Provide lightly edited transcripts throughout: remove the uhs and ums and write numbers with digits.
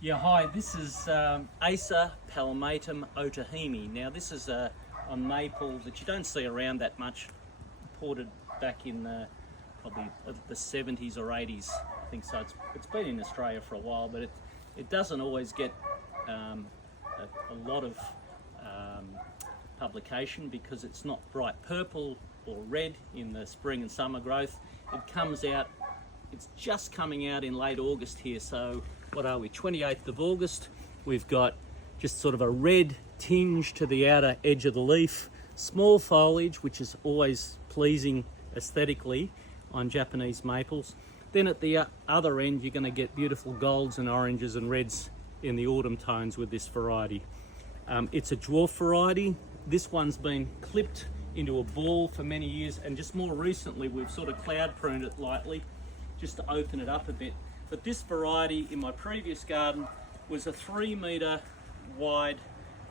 Yeah, hi, this is Acer palmatum Otohime. Now this is a maple that you don't see around that much, imported back in probably the 70s or 80s, I think so. It's been in Australia for a while, but it doesn't always get a lot of publication because it's not bright purple or red in the spring and summer growth. It comes out, it's just coming out in late August here, so what are we, 28th of August. We've got just sort of a red tinge to the outer edge of the leaf, small foliage, which is always pleasing aesthetically on Japanese maples. Then at the other end you're going to get beautiful golds and oranges and reds in the autumn tones with this variety. It's a dwarf variety. This one's been clipped into a ball for many years, and just more recently we've sort of cloud pruned it lightly just to open it up a bit. But this variety in my previous garden was a 3 metre wide,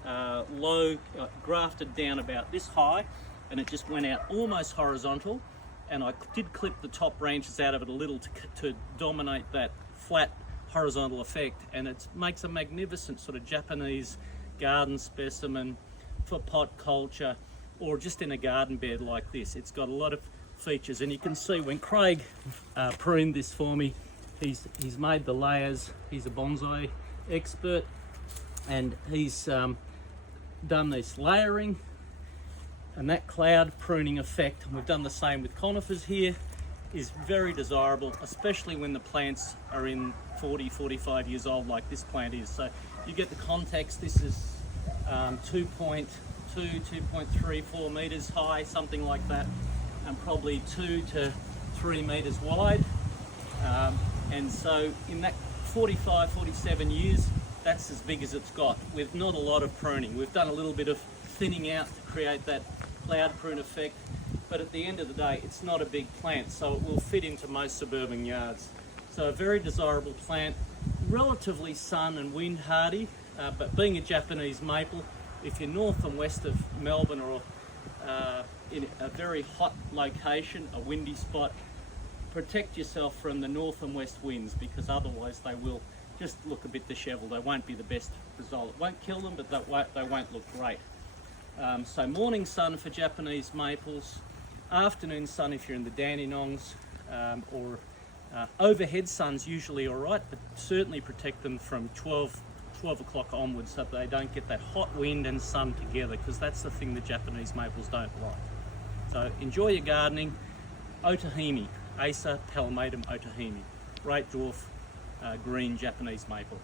low, grafted down about this high, and it just went out almost horizontal. And I did clip the top branches out of it a little to dominate that flat horizontal effect, and it makes a magnificent sort of Japanese garden specimen for pot culture or just in a garden bed like this. It's got a lot of features, and you can see when Craig pruned this for me, he's made the layers. He's a bonsai expert, and he's done this layering and that cloud pruning effect. And we've done the same with conifers here. Is very desirable, especially when the plants are in 40-45 years old like this plant is. So you get the context. This is 2.34 meters high, something like that, and probably 2 to 3 meters wide. And so in that 45-47 years, that's as big as it's got, with not a lot of pruning. We've done a little bit of thinning out to create that cloud prune effect, but at the end of the day, it's not a big plant, so it will fit into most suburban yards. So a very desirable plant, relatively sun and wind hardy, but being a Japanese maple, if you're north and west of Melbourne or in a very hot location, a windy spot, protect yourself from the north and west winds, because otherwise they will just look a bit disheveled. They won't be the best result. It won't kill them, but they won't look great. So morning sun for Japanese maples, afternoon sun if you're in the Dandenongs, or overhead sun's usually all right, but certainly protect them from 12 o'clock onwards so they don't get that hot wind and sun together, because that's the thing the Japanese maples don't like. So enjoy your gardening. Otohime, Acer palmatum Otohime, great dwarf green Japanese maple.